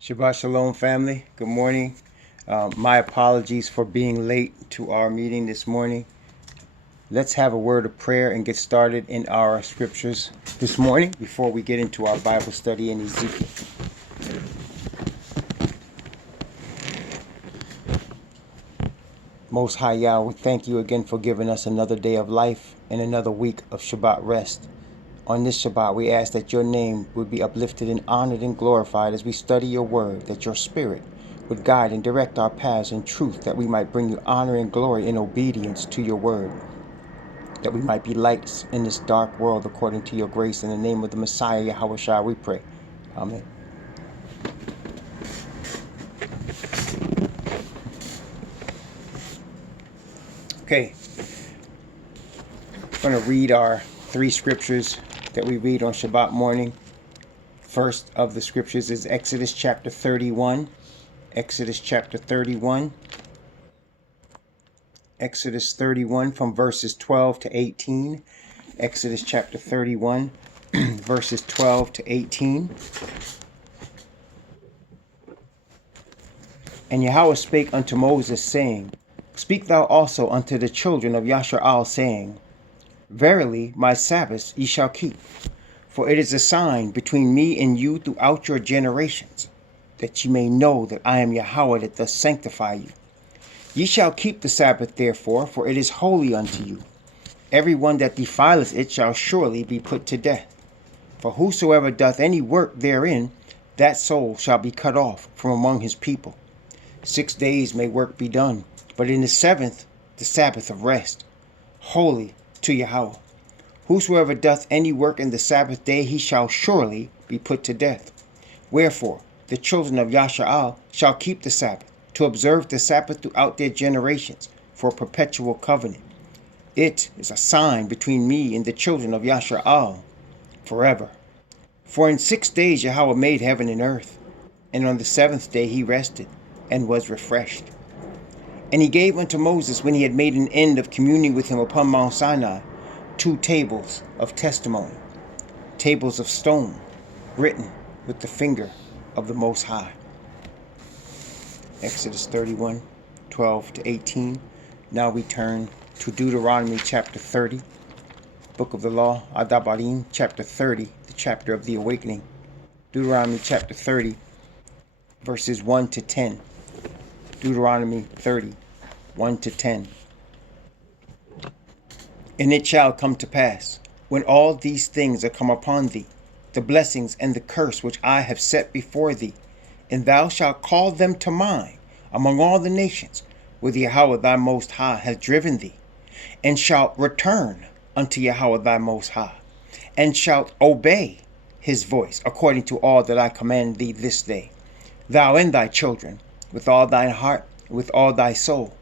Shabbat Shalom, family. Good morning. My apologies for being late to our meeting this morning. Let's have a word of prayer and get started in our scriptures this morning before we get into our Bible study in Ezekiel. Most High Yah, we thank you again for giving us another day of life and another week of Shabbat rest. On this Shabbat, we ask that your name would be uplifted and honored and glorified as we study your word, that your spirit would guide and direct our paths in truth, that we might bring you honor and glory in obedience to your word, that we might be lights in this dark world according to your grace. In the name of the Messiah, Yahweh Shai, we pray. Amen. Okay, I'm going to read our three scriptures that we read on Shabbat morning. First of the scriptures is Exodus chapter 31. Exodus chapter 31. Exodus 31 from verses 12 to 18. Exodus chapter 31, verses 12 to 18. And Yahweh spake unto Moses, saying, Speak thou also unto the children of Yasharal, saying, Verily my Sabbaths ye shall keep, for it is a sign between me and you throughout your generations, that ye may know that I am Yahweh that doth sanctify you. Ye shall keep the Sabbath therefore, for it is holy unto you. Every one that defileth it shall surely be put to death. For whosoever doth any work therein, that soul shall be cut off from among his people. 6 days may work be done, but in the seventh the Sabbath of rest, holy to Yahweh. Whosoever doth any work in the Sabbath day, he shall surely be put to death. Wherefore the children of Yashaal shall keep the Sabbath, to observe the Sabbath throughout their generations, for a perpetual covenant. It is a sign between me and the children of Yashaal forever. For in 6 days Yahweh made heaven and earth, and on the seventh day he rested, and was refreshed. And he gave unto Moses, when he had made an end of communing with him upon Mount Sinai, 2 tables of testimony, tables of stone, written with the finger of the Most High. Exodus 31, 12 to 18. Now we turn to Deuteronomy chapter 30, Book of the Law, Adabarim, chapter 30, the chapter of the awakening. Deuteronomy chapter 30, verses 1 to 10. Deuteronomy 30, 1 to 10. And it shall come to pass, when all these things are come upon thee, the blessings and the curse which I have set before thee, and thou shalt call them to mind among all the nations, where Yahweh thy Most High hath driven thee, and shalt return unto Yahweh thy Most High, and shalt obey his voice, according to all that I command thee this day, thou and thy children, with all thine heart, with all thy soul,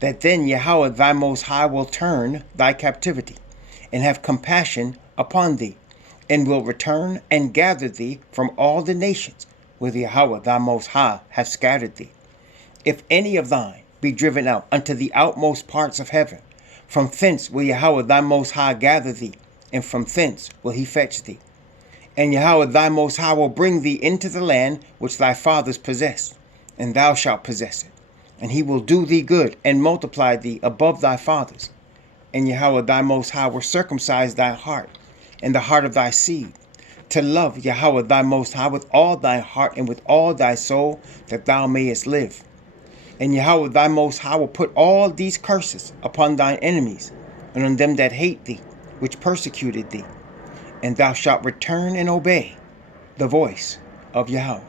that then Yahweh thy Most High will turn thy captivity, and have compassion upon thee, and will return and gather thee from all the nations, where Yahweh thy Most High hath scattered thee. If any of thine be driven out unto the outmost parts of heaven, from thence will Yahweh thy Most High gather thee, and from thence will he fetch thee. And Yahweh thy Most High will bring thee into the land which thy fathers possessed, and thou shalt possess it. And he will do thee good, and multiply thee above thy fathers. And Yahweh thy Most High will circumcise thy heart, and the heart of thy seed, to love Yahweh thy Most High with all thy heart and with all thy soul, that thou mayest live. And Yahweh thy Most High will put all these curses upon thine enemies, and on them that hate thee, which persecuted thee. And thou shalt return and obey the voice of Yahweh,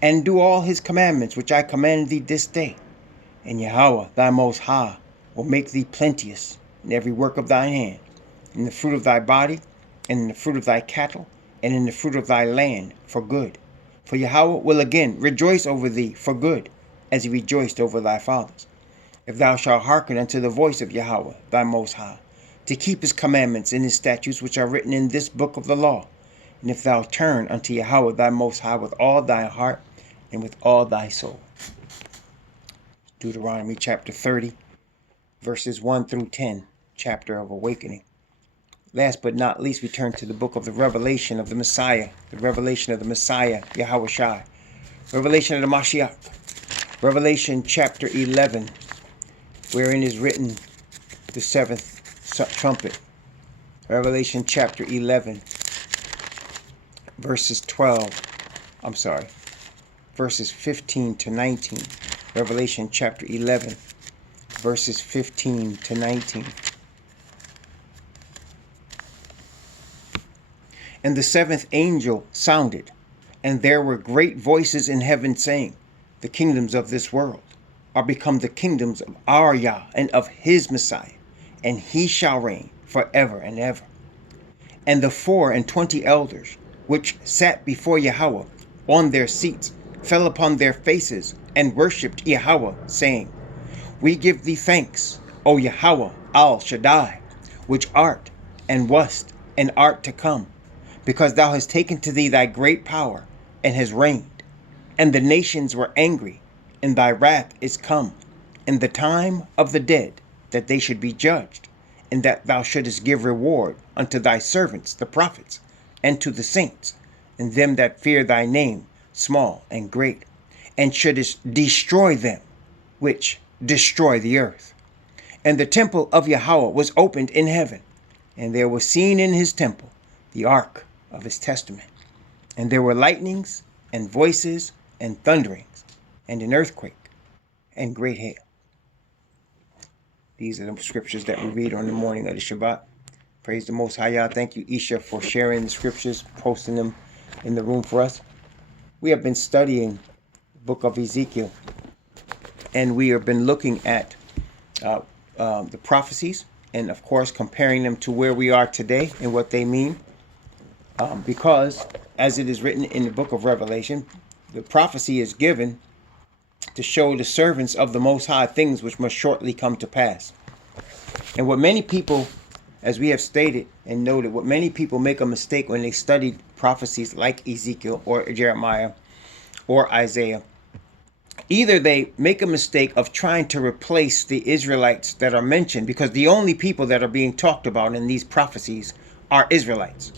and do all his commandments which I command thee this day. And Yahweh thy Most High will make thee plenteous in every work of thy hand, in the fruit of thy body, and in the fruit of thy cattle, and in the fruit of thy land, for good. For Yahweh will again rejoice over thee for good, as he rejoiced over thy fathers, if thou shalt hearken unto the voice of Yahweh thy Most High, to keep his commandments and his statutes which are written in this book of the law, and if thou turn unto Yahweh thy Most High with all thy heart and with all thy soul. Deuteronomy chapter 30, verses 1 through 10, chapter of awakening. Last but not least, we turn to the book of the revelation of the Messiah, Yahweh Shai. Revelation of the Mashiach. Revelation chapter 11, wherein is written the seventh trumpet. Revelation chapter 11, verses 15 to 19. Revelation chapter 11, verses 15 to 19. And the seventh angel sounded, and there were great voices in heaven saying, the kingdoms of this world are become the kingdoms of our Yah and of his Messiah, and he shall reign forever and ever. And the 24 elders which sat before Yahweh on their seats fell upon their faces and worshipped Yahweh, saying, we give thee thanks, O Yahweh al Shaddai, which art and wast and art to come, because thou hast taken to thee thy great power and hast reigned. And the nations were angry, and thy wrath is come, in the time of the dead, that they should be judged, and that thou shouldest give reward unto thy servants, the prophets, and to the saints, and them that fear thy name, small and great, and shouldest destroy them which destroy the earth. And the temple of Yahweh was opened in heaven, and there was seen in his temple the ark of his testament. And there were lightnings, and voices, and thunderings, and an earthquake, and great hail. These are the scriptures that we read on the morning of the Shabbat. Praise the Most High Yah. Thank you, Isha, for sharing the scriptures, posting them in the room for us. We have been studying the book of Ezekiel, and we have been looking at the prophecies, and of course comparing them to where we are today and what they mean. Because, as it is written in the book of Revelation, the prophecy is given to show the servants of the Most High things which must shortly come to pass. And what many people, as we have stated and noted, what many people make a mistake when they study prophecies like Ezekiel or Jeremiah or Isaiah, either they make a mistake of trying to replace the Israelites that are mentioned, because the only people that are being talked about in these prophecies are Israelites.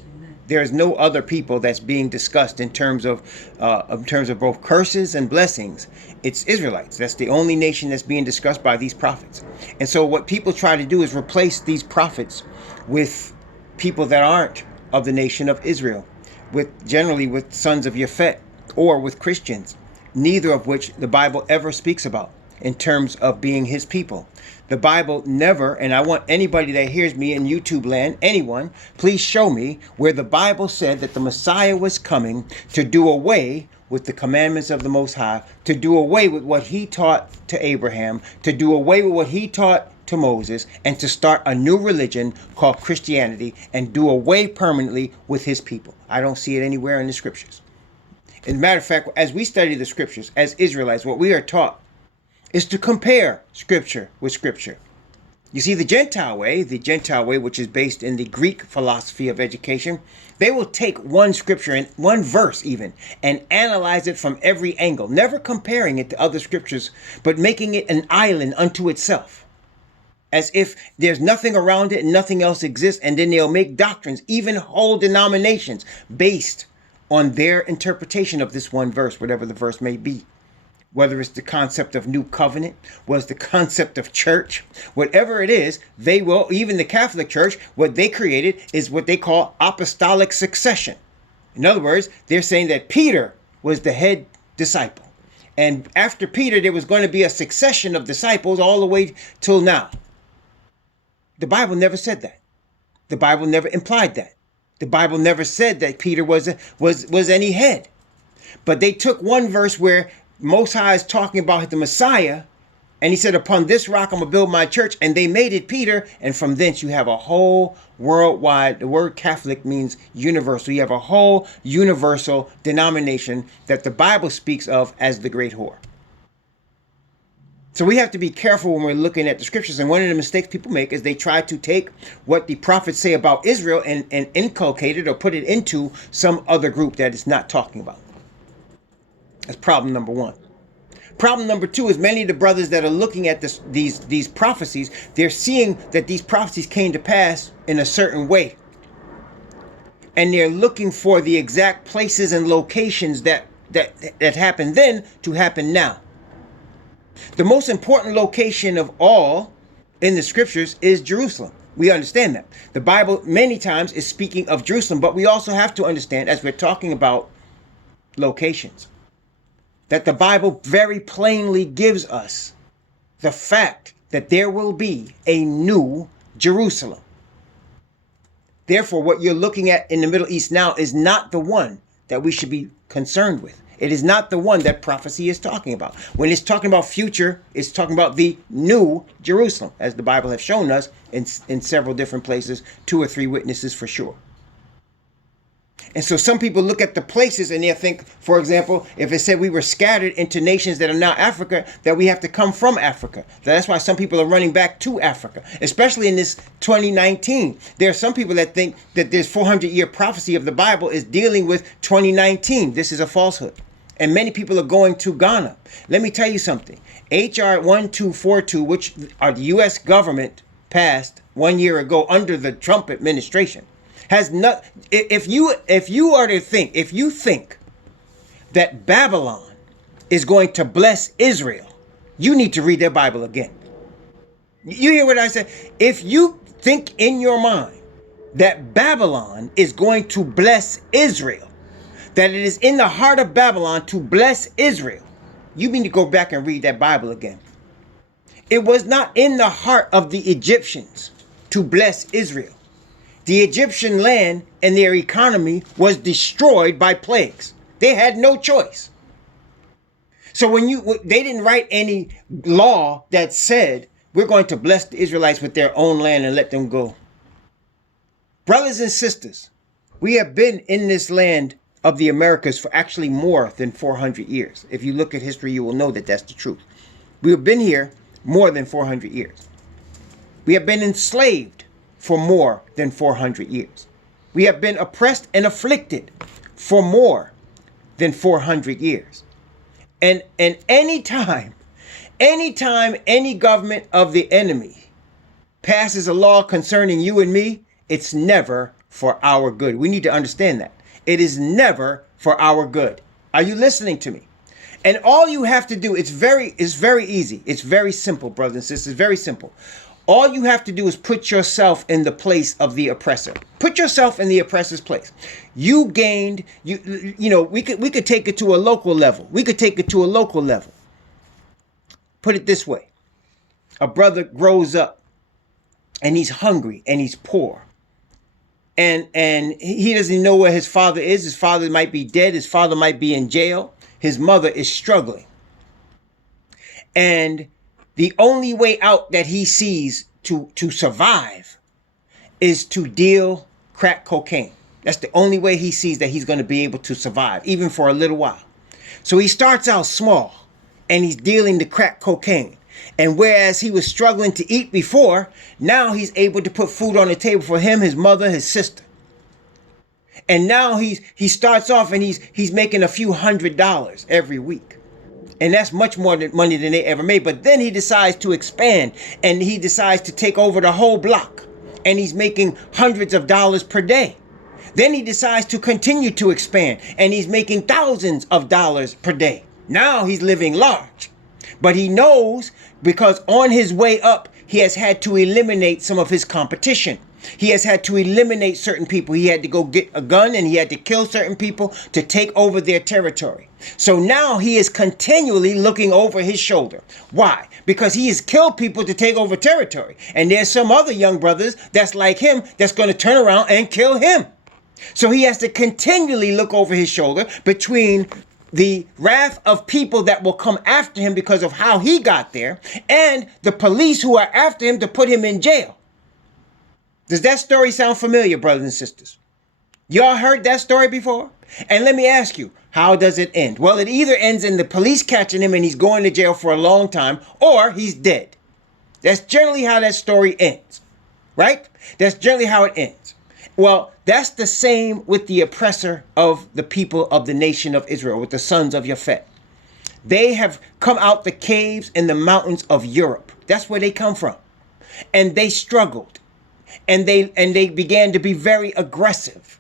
There's no other people that's being discussed in terms of both curses and blessings. It's Israelites. That's the only nation that's being discussed by these prophets. And so what people try to do is replace these prophets with people that aren't of the nation of Israel, generally with sons of Japhet or with Christians, neither of which the Bible ever speaks about in terms of being his people. The Bible never, and I want anybody that hears me in YouTube land, anyone, please show me where the Bible said that the Messiah was coming to do away with the commandments of the Most High, to do away with what he taught to Abraham, to do away with what he taught to Moses, and to start a new religion called Christianity and do away permanently with his people. I don't see it anywhere in the scriptures. As a matter of fact, as we study the scriptures as Israelites, what we are taught is to compare scripture with scripture. You see, the Gentile way, which is based in the Greek philosophy of education, they will take one scripture and one verse even and analyze it from every angle, never comparing it to other scriptures, but making it an island unto itself, as if there's nothing around it and nothing else exists. And then they'll make doctrines, even whole denominations, based on their interpretation of this one verse, whatever the verse may be. Whether it's the concept of new covenant, was the concept of church, whatever it is, they will, even the Catholic Church, what they created is what they call apostolic succession. In other words, they're saying that Peter was the head disciple. And after Peter, there was going to be a succession of disciples all the way till now. The Bible never said that. The Bible never implied that. The Bible never said that Peter was any head. But they took one verse where Most High is talking about the Messiah, and he said, upon this rock I'm going to build my church, and they made it Peter, and from thence you have a whole worldwide, the word Catholic means universal, you have a whole universal denomination that the Bible speaks of as the great whore. So we have to be careful when we're looking at the scriptures, and one of the mistakes people make is they try to take what the prophets say about Israel and inculcate it or put it into some other group that it's not talking about. That's problem number one. Problem number two is many of the brothers that are looking at these prophecies, they're seeing that these prophecies came to pass in a certain way. And they're looking for the exact places and locations that that happened then to happen now. The most important location of all in the scriptures is Jerusalem. We understand that. The Bible many times is speaking of Jerusalem, but we also have to understand, as we're talking about locations, that the Bible very plainly gives us the fact that there will be a new Jerusalem. Therefore, what you're looking at in the Middle East now is not the one that we should be concerned with. It is not the one that prophecy is talking about. When it's talking about future, it's talking about the new Jerusalem, as the Bible has shown us in several different places, 2 or 3 witnesses for sure. And so some people look at the places and they think, for example, if it said we were scattered into nations that are now Africa, that we have to come from Africa. That's why some people are running back to Africa, especially in this 2019. There are some people that think that this 400-year prophecy of the Bible is dealing with 2019. This is a falsehood. And many people are going to Ghana. Let me tell you something. H.R. 1242, which the U.S. government passed 1 year ago under the Trump administration, has not. If you think that Babylon is going to bless Israel, you need to read their Bible again. You hear what I said? If you think in your mind that Babylon is going to bless Israel, that it is in the heart of Babylon to bless Israel, you need to go back and read that Bible again. It was not in the heart of the Egyptians to bless Israel. The Egyptian land and their economy was destroyed by plagues. They had no choice. So they didn't write any law that said we're going to bless the Israelites with their own land and let them go. Brothers and sisters, we have been in this land of the Americas for actually more than 400 years. If you look at history, you will know that that's the truth. We have been here more than 400 years. We have been enslaved for more than 400 years. We have been oppressed and afflicted for more than 400 years. And anytime any government of the enemy passes a law concerning you and me, it's never for our good. We need to understand that. It is never for our good. Are you listening to me? And all you have to do, it's very easy. It's very simple, brothers and sisters, very simple. All you have to do is put yourself in the place of the oppressor. Put yourself in the oppressor's place. You gained, we could take it to a local level. We could take it to a local level. Put it this way. A brother grows up and he's hungry and he's poor. And he doesn't know where his father is. His father might be dead. His father might be in jail. His mother is struggling. And the only way out that he sees to survive is to deal crack cocaine. That's the only way he sees that he's going to be able to survive, even for a little while. So he starts out small and he's dealing the crack cocaine. And whereas he was struggling to eat before, now he's able to put food on the table for him, his mother, his sister. And now he starts off and he's making a few $100s every week. And that's much more money than they ever made. But then he decides to expand and he decides to take over the whole block. And he's making hundreds of dollars per day. Then he decides to continue to expand and he's making thousands of dollars per day. Now he's living large. But he knows, because on his way up, he has had to eliminate some of his competition. He has had to eliminate certain people. He had to go get a gun and he had to kill certain people to take over their territory. So now he is continually looking over his shoulder. Why? Because he has killed people to take over territory. And there's some other young brothers that's like him that's going to turn around and kill him. So he has to continually look over his shoulder between the wrath of people that will come after him because of how he got there and the police who are after him to put him in jail. Does that story sound familiar, brothers and sisters? Y'all heard that story before? And let me ask you, how does it end? Well, it either ends in the police catching him and he's going to jail for a long time, or he's dead. That's generally how that story ends, right? That's generally how it ends. Well, that's the same with the oppressor of the people of the nation of Israel, with the sons of Japhet. They have come out the caves and the mountains of Europe. That's where they come from. And they struggled. And they began to be very aggressive.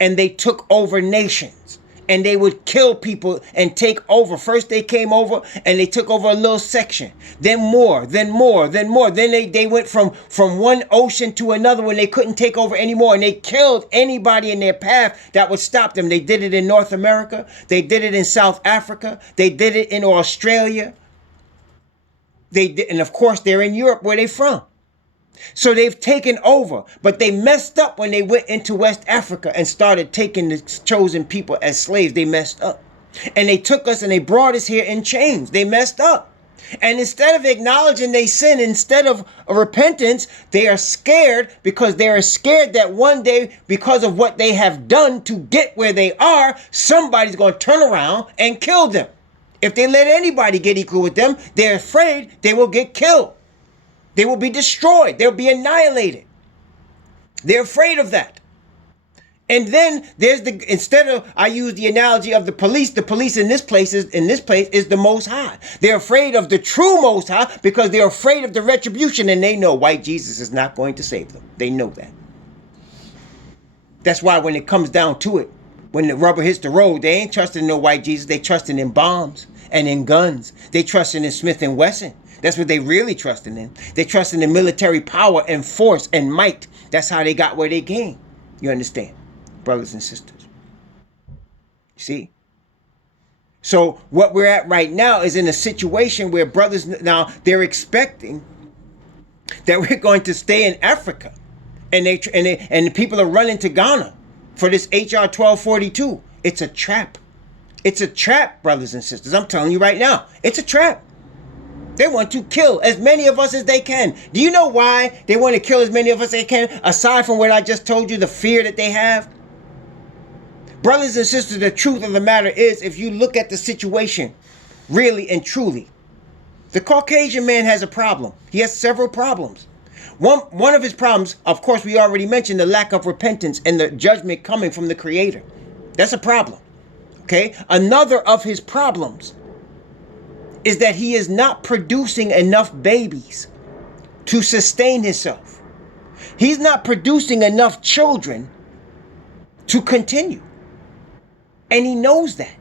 And they took over nations. and they would kill people and take over. First they came over and they took over a little section, then more, then more, then more. Then they went from one ocean to another when they couldn't take over anymore, and they killed anybody in their path that would stop them. They did it in North America. They did it in South Africa. They did it in Australia. They did, and of course they're in Europe where they're from. So they've taken over, but they messed up when they went into West Africa and started taking the chosen people as slaves. They messed up. And they took us and they brought us here in chains. They messed up. And instead of acknowledging they sin, instead of repentance, they are scared because they are scared that one day, because of what they have done to get where they are, somebody's going to turn around and kill them. If they let anybody get equal with them, they're afraid they will get killed. They will be destroyed. They'll be annihilated. They're afraid of that. And then instead of, I use the analogy of the police in this place is the Most High. They're afraid of the true Most High because they're afraid of the retribution, and they know white Jesus is not going to save them. They know that. That's why when it comes down to it, when the rubber hits the road, they ain't trusting no white Jesus. They trusting in bombs and in guns. They trusting in Smith and Wesson. That's what they really trusting in. They trusting in military power and force and might. That's how they got where they came. You understand, brothers and sisters? See? So what we're at right now is in a situation where brothers, now they're expecting that we're going to stay in Africa, and the people are running to Ghana for this HR 1242. It's a trap. It's a trap, brothers and sisters. I'm telling you right now, it's a trap. They want to kill as many of us as they can. Do you know why they want to kill as many of us as they can? Aside from what I just told you, the fear that they have. Brothers and sisters, the truth of the matter is, if you look at the situation, really and truly, the Caucasian man has a problem. He has several problems. One of his problems, of course, we already mentioned the lack of repentance and the judgment coming from the Creator. That's a problem. Okay? Another of his problems is that he is not producing enough babies to sustain himself. He's not producing enough children to continue. And he knows that.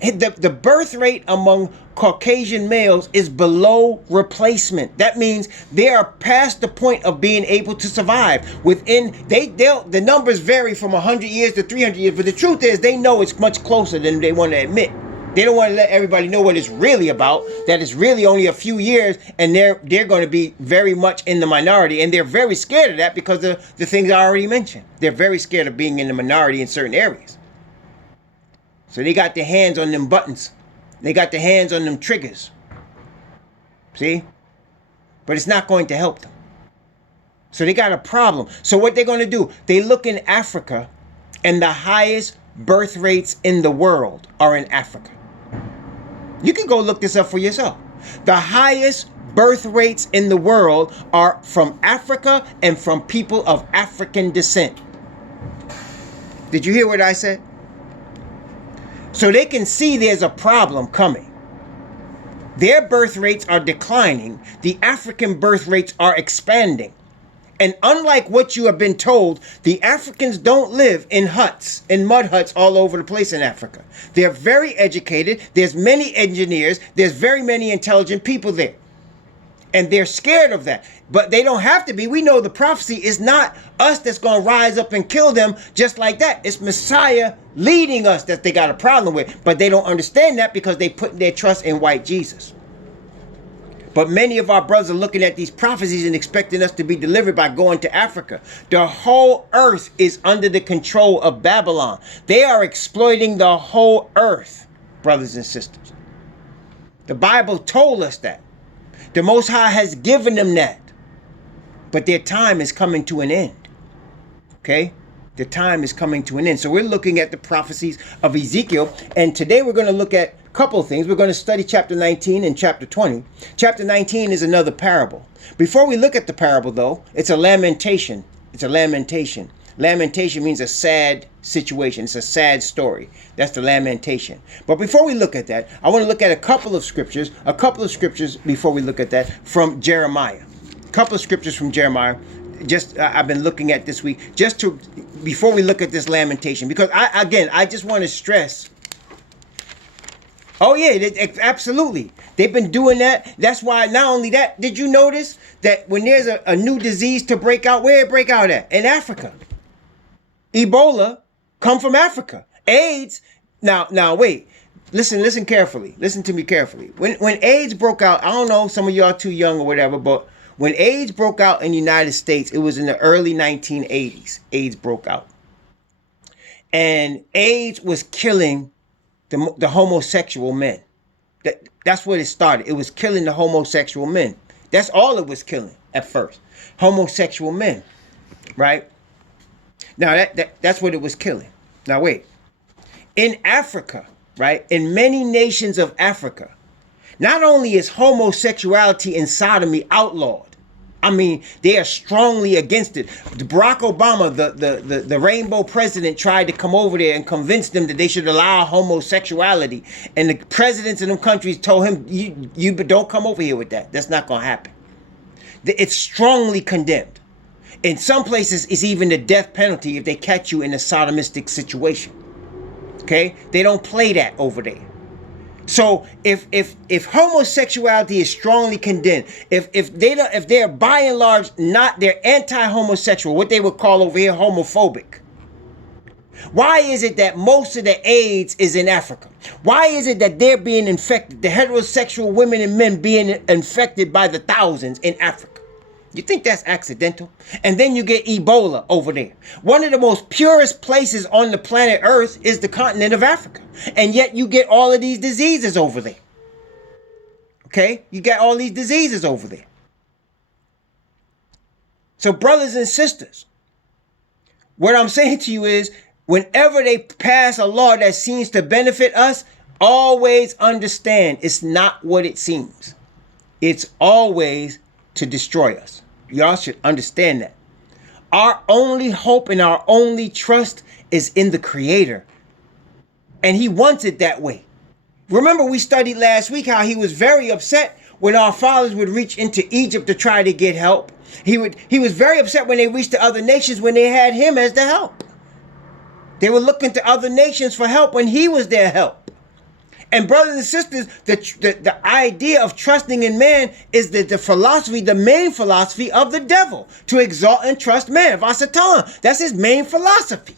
The birth rate among Caucasian males is below replacement. That means they are past the point of being able to survive. The numbers vary from 100 years to 300 years, but the truth is they know it's much closer than they want to admit. They don't want to let everybody know what it's really about, that it's really only a few years, and they're going to be very much in the minority. And they're very scared of that because of the things I already mentioned. They're very scared of being in the minority in certain areas. So they got their hands on them buttons. They got their hands on them triggers. See? But it's not going to help them. So they got a problem. So what they're going to do, they look in Africa, and the highest birth rates in the world are in Africa. You can go look this up for yourself. The highest birth rates in the world are from Africa and from people of African descent. Did you hear what I said? So they can see there's a problem coming. Their birth rates are declining. The African birth rates are expanding. And unlike what you have been told, the Africans don't live in huts, in mud huts all over the place in Africa. They're very educated. There's many engineers. There's very many intelligent people there. And they're scared of that. But they don't have to be. We know the prophecy is not us that's going to rise up and kill them just like that. It's Messiah leading us that they got a problem with. But they don't understand that because they put their trust in white Jesus. But many of our brothers are looking at these prophecies and expecting us to be delivered by going to Africa. The whole earth is under the control of Babylon. They are exploiting the whole earth, brothers and sisters. The Bible told us that. The Most High has given them that. But their time is coming to an end. Okay? The time is coming to an end. So we're looking at the prophecies of Ezekiel. And today we're going to look at a couple of things. We're going to study chapter 19 and chapter 20. Chapter 19 is another parable. Before we look at the parable, though, it's a lamentation. It's a lamentation. Lamentation means a sad situation. It's a sad story. That's the lamentation. But before we look at that, I want to look at a couple of scriptures before we look at that from Jeremiah. A couple of scriptures from Jeremiah. I've been looking at this week, just to, before we look at this lamentation, because I just want to stress. Oh yeah, absolutely. They've been doing that. That's why, not only that, did you notice that when there's a new disease to break out, where it break out at? In Africa. Ebola come from Africa. AIDS, now wait. Listen carefully. Listen to me carefully. When AIDS broke out, I don't know, some of y'all too young or whatever, but when AIDS broke out in the United States, it was in the early 1980s. AIDS broke out. And AIDS was killing the homosexual men. That's where it started. It was killing the homosexual men. That's all it was killing at first. Homosexual men, right? Now that's what it was killing. Now wait. In Africa, right? In many nations of Africa, not only is homosexuality and sodomy outlawed, I mean, they are strongly against it. Barack Obama, the rainbow president, tried to come over there and convince them that they should allow homosexuality. And the presidents of them countries told him, you don't come over here with that. That's not going to happen. It's strongly condemned. In some places, it's even the death penalty if they catch you in a sodomistic situation. Okay? They don't play that over there. So if homosexuality is strongly condemned, if they're by and large they're anti-homosexual, what they would call over here homophobic. Why is it that most of the AIDS is in Africa? Why is it that they're being infected, the heterosexual women and men being infected by the thousands in Africa? You think that's accidental? And then you get Ebola over there. One of the most purest places on the planet Earth is the continent of Africa. And yet you get all of these diseases over there. Okay? You got all these diseases over there. So brothers and sisters, what I'm saying to you is, whenever they pass a law that seems to benefit us, always understand it's not what it seems. It's always to destroy us. Y'all should understand that. Our only hope and our only trust is in the Creator. And He wants it that way. Remember, we studied last week how He was very upset when our fathers would reach into Egypt to try to get help. He was very upset when they reached the other nations when they had Him as the help. They were looking to other nations for help when He was their help. And brothers and sisters, the idea of trusting in man is the philosophy, the main philosophy of the devil, to exalt and trust man. Vasatan, that's his main philosophy.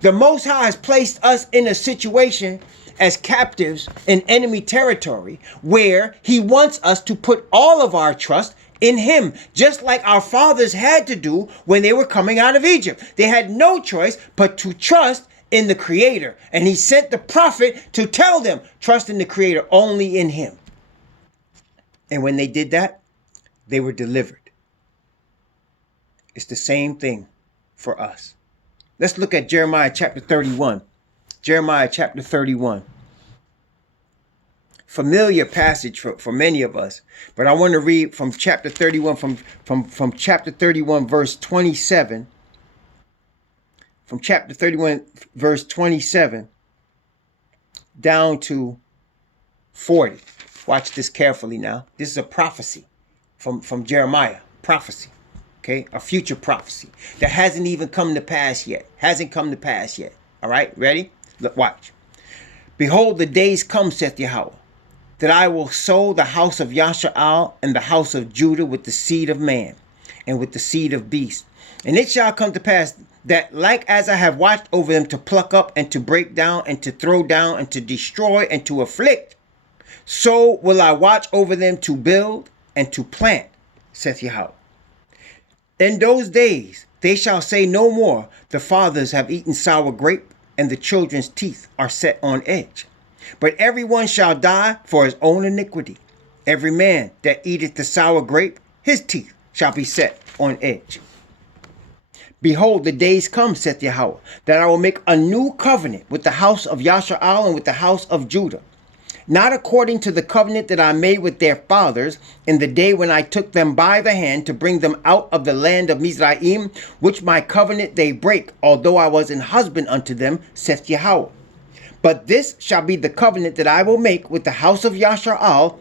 The Most High has placed us in a situation as captives in enemy territory where He wants us to put all of our trust in Him, just like our fathers had to do when they were coming out of Egypt. They had no choice but to trust in the Creator. And He sent the prophet to tell them, trust in the Creator, only in Him. And when they did that, they were delivered. It's the same thing for us. Let's look at Jeremiah chapter 31. Jeremiah chapter 31. Familiar passage for many of us, but I want to read from chapter 31, from chapter 31, verse 27. From chapter 31, verse 27, down to 40. Watch this carefully now. This is a prophecy from Jeremiah. Prophecy. Okay? A future prophecy that hasn't even come to pass yet. Hasn't come to pass yet. All right? Ready? Look, watch. Behold, the days come, saith Yahweh, that I will sow the house of Yasha'al and the house of Judah with the seed of man and with the seed of beast. And it shall come to pass that like as I have watched over them to pluck up and to break down and to throw down and to destroy and to afflict, so will I watch over them to build and to plant, saith Yahweh. In those days they shall say no more, the fathers have eaten sour grape and the children's teeth are set on edge. But everyone shall die for his own iniquity. Every man that eateth the sour grape, his teeth shall be set on edge. Behold, the days come, saith Yahweh, that I will make a new covenant with the house of Yasha'al and with the house of Judah, not according to the covenant that I made with their fathers in the day when I took them by the hand to bring them out of the land of Mizraim, which my covenant they break, although I was an husband unto them, saith Yahweh. But this shall be the covenant that I will make with the house of Yasha'al.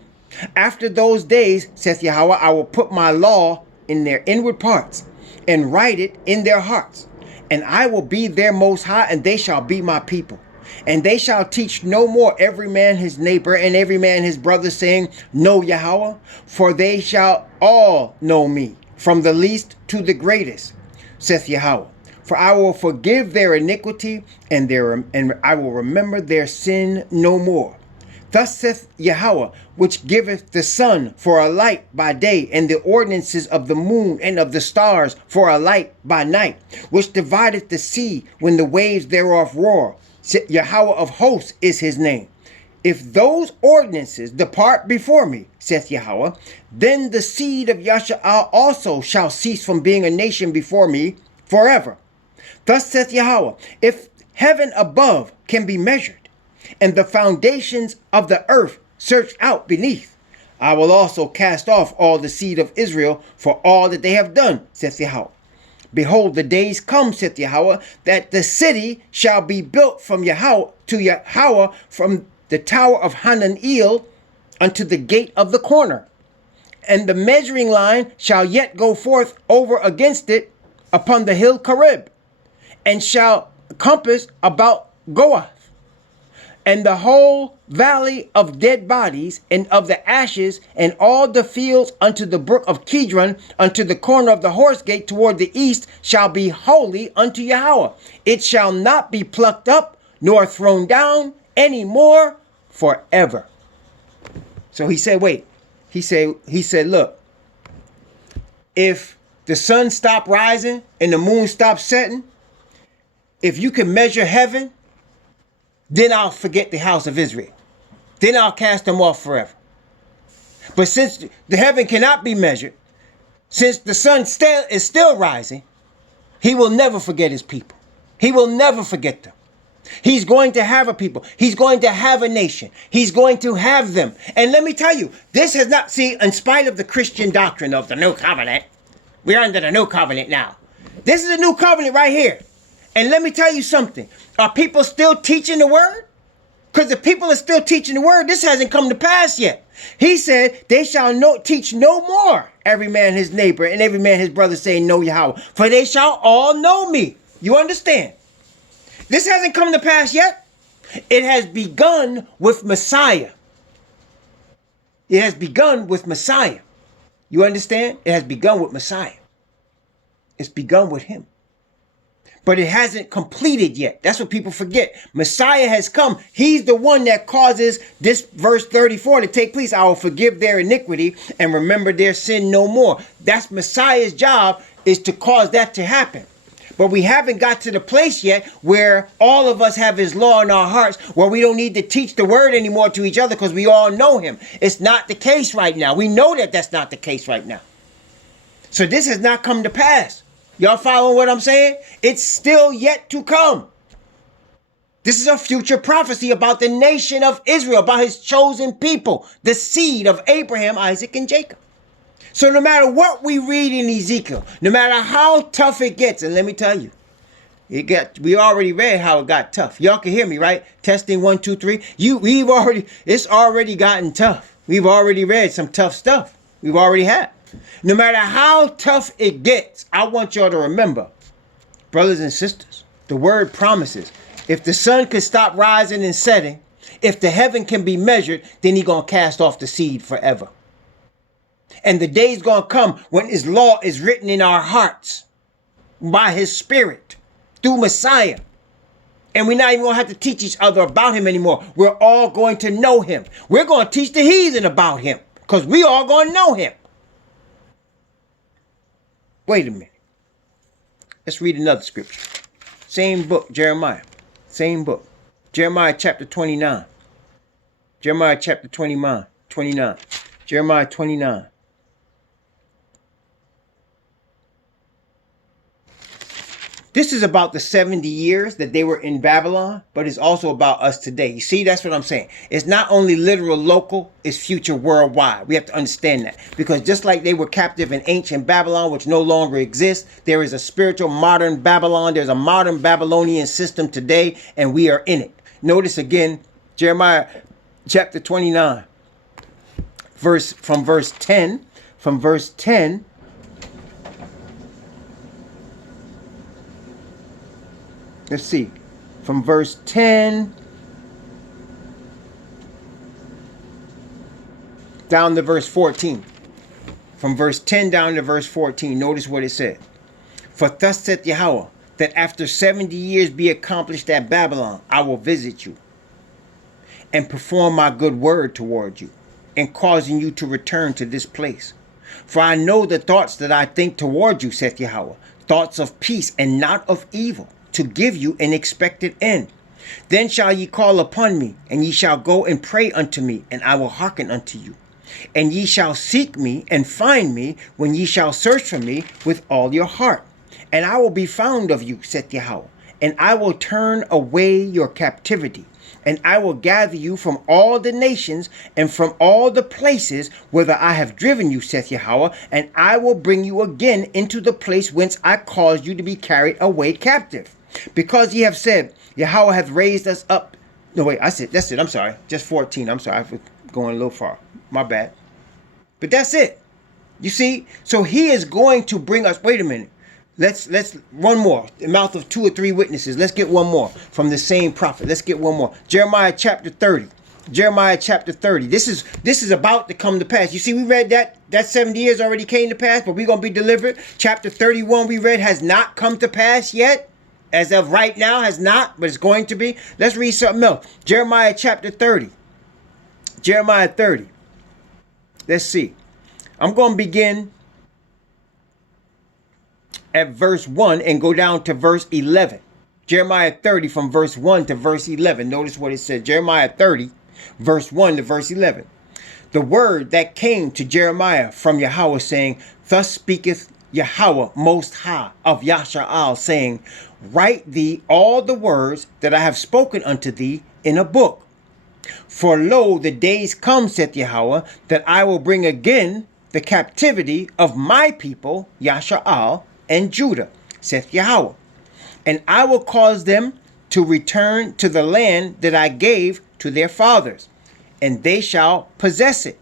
After those days, saith Yahweh, I will put my law in their inward parts, and write it in their hearts. And I will be their most high, and they shall be my people. And they shall teach no more every man his neighbor and every man his brother, saying, Know Yahweh, for they shall all know me, from the least to the greatest, saith Yahweh. For I will forgive their iniquity, and I will remember their sin no more. Thus saith Yahweh, which giveth the sun for a light by day, and the ordinances of the moon and of the stars for a light by night, which divideth the sea when the waves thereof roar. Yahweh of hosts is his name. If those ordinances depart before me, saith Yahweh, then the seed of Yasha'al also shall cease from being a nation before me forever. Thus saith Yahweh, if heaven above can be measured, and the foundations of the earth searched out beneath, I will also cast off all the seed of Israel for all that they have done, saith Yahweh. Behold, the days come, saith Yahweh, that the city shall be built from Yahweh to Yahweh, from the tower of Hananeel unto the gate of the corner. And the measuring line shall yet go forth over against it upon the hill Carib, and shall compass about Goath, and the whole valley of dead bodies, and of the ashes, and all the fields unto the brook of Kidron, unto the corner of the horse gate toward the east, shall be holy unto Yahweh. It shall not be plucked up, nor thrown down any more forever. So he said, wait. He said, look, if the sun stopped rising and the moon stopped setting, if you can measure heaven, then I'll forget the house of Israel. Then I'll cast them off forever. But since the heaven cannot be measured, since the sun is still rising, he will never forget his people. He will never forget them. He's going to have a people. He's going to have a nation. He's going to have them. And let me tell you, this has not, see, in spite of the Christian doctrine of the new covenant, we're under the new covenant now. This is a new covenant right here. And let me tell you something. Are people still teaching the word? Because if people are still teaching the word, this hasn't come to pass yet. He said, they shall teach no more every man his neighbor and every man his brother, saying, Know Yahweh, for they shall all know me. You understand? This hasn't come to pass yet. It has begun with Messiah. It has begun with Messiah. You understand? It has begun with Messiah. It's begun with him. But it hasn't completed yet. That's what people forget. Messiah has come. He's the one that causes this verse 34 to take place. I will forgive their iniquity and remember their sin no more. That's Messiah's job, is to cause that to happen. But we haven't got to the place yet where all of us have his law in our hearts, where we don't need to teach the word anymore to each other because we all know him. It's not the case right now. We know that that's not the case right now. So this has not come to pass. Y'all following what I'm saying? It's still yet to come. This is a future prophecy about the nation of Israel, about his chosen people, the seed of Abraham, Isaac, and Jacob. So no matter what we read in Ezekiel, no matter how tough it gets, and let me tell you, we already read how it got tough. Y'all can hear me, right? Testing 1, 2, 3. It's already gotten tough. We've already read some tough stuff. We've already had. No matter how tough it gets, I want y'all to remember, brothers and sisters, the word promises, if the sun can stop rising and setting, if the heaven can be measured, then he's going to cast off the seed forever. And the day's going to come when his law is written in our hearts by his spirit through Messiah. And we're not even going to have to teach each other about him anymore. We're all going to know him. We're going to teach the heathen about him because we all going to know him. Wait a minute. Let's read another scripture. Same book, Jeremiah. Same book. Jeremiah chapter 29. Jeremiah chapter 29. Jeremiah 29. This is about the 70 years that they were in Babylon, but it's also about us today. You see, that's what I'm saying. It's not only literal local, it's future worldwide. We have to understand that. Because just like they were captive in ancient Babylon, which no longer exists, there is a spiritual modern Babylon. There's a modern Babylonian system today, and we are in it. Notice again, Jeremiah chapter 29, from verse 10. Let's see. From verse 10 down to verse 14. From verse 10 down to verse 14. Notice what it said. For thus saith Yahweh, that after 70 years be accomplished at Babylon, I will visit you and perform my good word toward you, and causing you to return to this place. For I know the thoughts that I think toward you, saith Yahweh, thoughts of peace and not of evil, to give you an expected end. Then shall ye call upon me, and ye shall go and pray unto me, and I will hearken unto you. And ye shall seek me and find me, when ye shall search for me with all your heart. And I will be found of you, saith Yahweh, and I will turn away your captivity. And I will gather you from all the nations and from all the places whither I have driven you, saith Yahweh, and I will bring you again into the place whence I caused you to be carried away captive. Because ye have said, Yahweh hath raised us up. No, wait, that's it. I'm sorry. Just 14. I'm sorry. I'm going a little far. My bad. But that's it. You see? So he is going to bring us. Wait a minute. Let's one more. The mouth of 2 or 3 witnesses. Let's get one more from the same prophet. Let's get one more. Jeremiah chapter 30. Jeremiah chapter 30. This is about to come to pass. You see, we read that 70 years already came to pass, but we're going to be delivered. Chapter 31 we read has not come to pass yet. As of right now has not, but it's going to be. Let's read something else. Jeremiah chapter 30. Jeremiah 30. Let's see. I'm going to begin at verse 1 and go down to verse 11. Jeremiah 30 from verse 1 to verse 11. Notice what it said. Jeremiah 30 verse 1 to verse 11. The word that came to Jeremiah from Yahweh, saying, Thus speaketh Yahweh most high of Yasha'al, saying, Write thee all the words that I have spoken unto thee in a book. For lo, the days come, saith Yahweh, that I will bring again the captivity of my people, Yasha'al, and Judah, saith Yahweh. And I will cause them to return to the land that I gave to their fathers, and they shall possess it.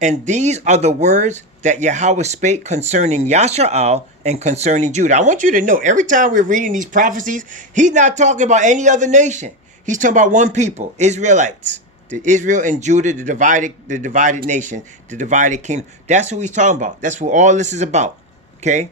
And these are the words that Yahweh spake concerning Yasha'al and concerning Judah. I want you to know, every time we're reading these prophecies, he's not talking about any other nation. He's talking about one people, Israelites. The Israel and Judah, the divided nation, the divided kingdom. That's who he's talking about. That's what all this is about. Okay?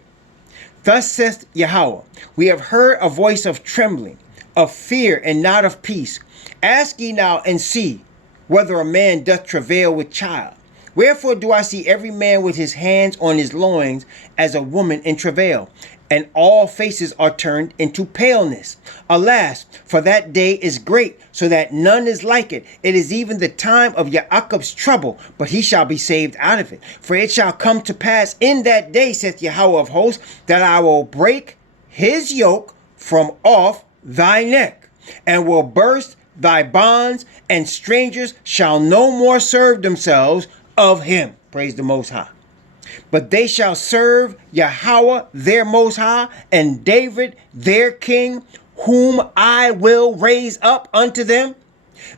Thus saith Yahweh, we have heard a voice of trembling, of fear, and not of peace. Ask ye now and see whether a man doth travail with child. Wherefore do I see every man with his hands on his loins as a woman in travail, and all faces are turned into paleness. Alas, for that day is great, so that none is like it. It is even the time of Yaakov's trouble, but he shall be saved out of it. For it shall come to pass in that day, saith Yahweh of hosts, that I will break his yoke from off thy neck, and will burst thy bonds, and strangers shall no more serve themselves of him. Praise the Most High. But they shall serve Yahweh their Most High, and David their King, whom I will raise up unto them.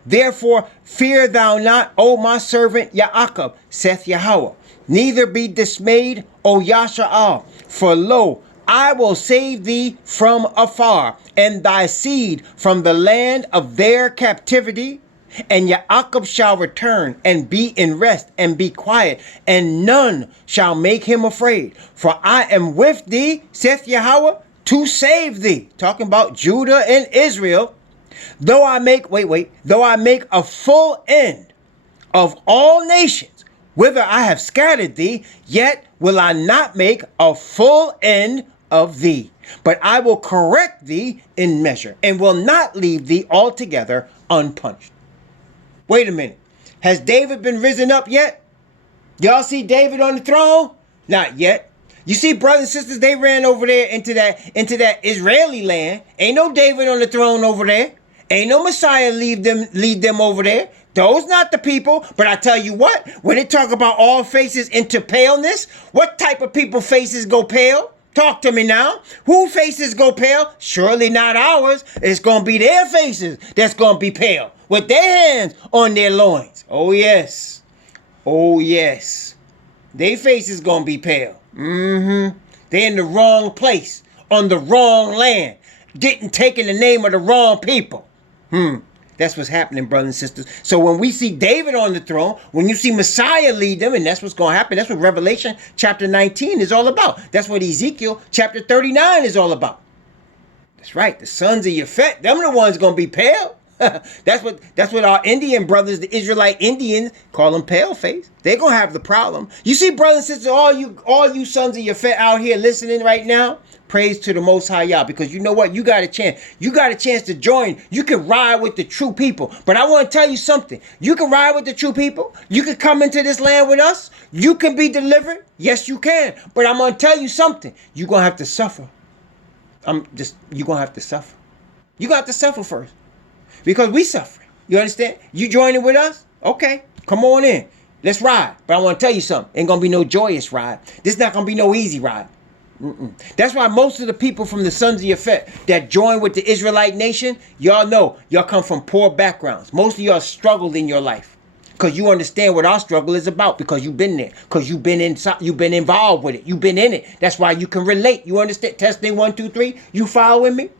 Therefore fear thou not, O my servant Yaakov, saith Yahweh, neither be dismayed, O Yasha'al, for lo, I will save thee from afar, and thy seed from the land of their captivity. And Yaakov shall return and be in rest and be quiet, and none shall make him afraid. For I am with thee, saith Yahweh, to save thee. Talking about Judah and Israel. Though I make, though I make a full end of all nations, whither I have scattered thee, yet will I not make a full end of thee. But I will correct thee in measure, and will not leave thee altogether unpunished. Wait a minute. Has David been risen up yet? Y'all see David on the throne? Not yet. You see, brothers and sisters, they ran over there into that Israeli land. Ain't no David on the throne over there. Ain't no Messiah lead them over there. Those not the people. But I tell you what, when they talk about all faces into paleness, what type of people faces go pale? Talk to me now. Who faces go pale? Surely not ours. It's going to be their faces that's going to be pale, with their hands on their loins. Oh, yes. Oh, yes. Their faces going to be pale. They're in the wrong place, on the wrong land. getting taken the name of the wrong people. That's what's happening, brothers and sisters. So when we see David on the throne, when you see Messiah lead them, and that's what's going to happen. That's what Revelation chapter 19 is all about. That's what Ezekiel chapter 39 is all about. That's right. The sons of Yafet, them are the ones going to be pale. That's what our Indian brothers, the Israelite Indians, call them pale face. They're going to have the problem. You see, brothers and sisters, all you sons of Yafet out here listening right now, praise to the Most High Yah, because you know what? You got a chance. You got a chance to join. You can ride with the true people. But I want to tell you something. You can ride with the true people. You can come into this land with us. You can be delivered. Yes, you can. But I'm going to tell you something. You're going to have to suffer. You're going to have to suffer. You're going to have to suffer first. Because we suffering. You understand? You joining with us? Okay. Come on in. Let's ride. But I want to tell you something. Ain't going to be no joyous ride. This not going to be no easy ride. That's why most of the people from the sons of Yafet that join with the Israelite nation, y'all know, y'all come from poor backgrounds. Most of y'all struggled in your life. Because you understand what our struggle is about. Because you've been there. Because you've been inside. You've been involved with it. You've been in it. That's why you can relate. You understand? Testing 1, 2, 3. You following me?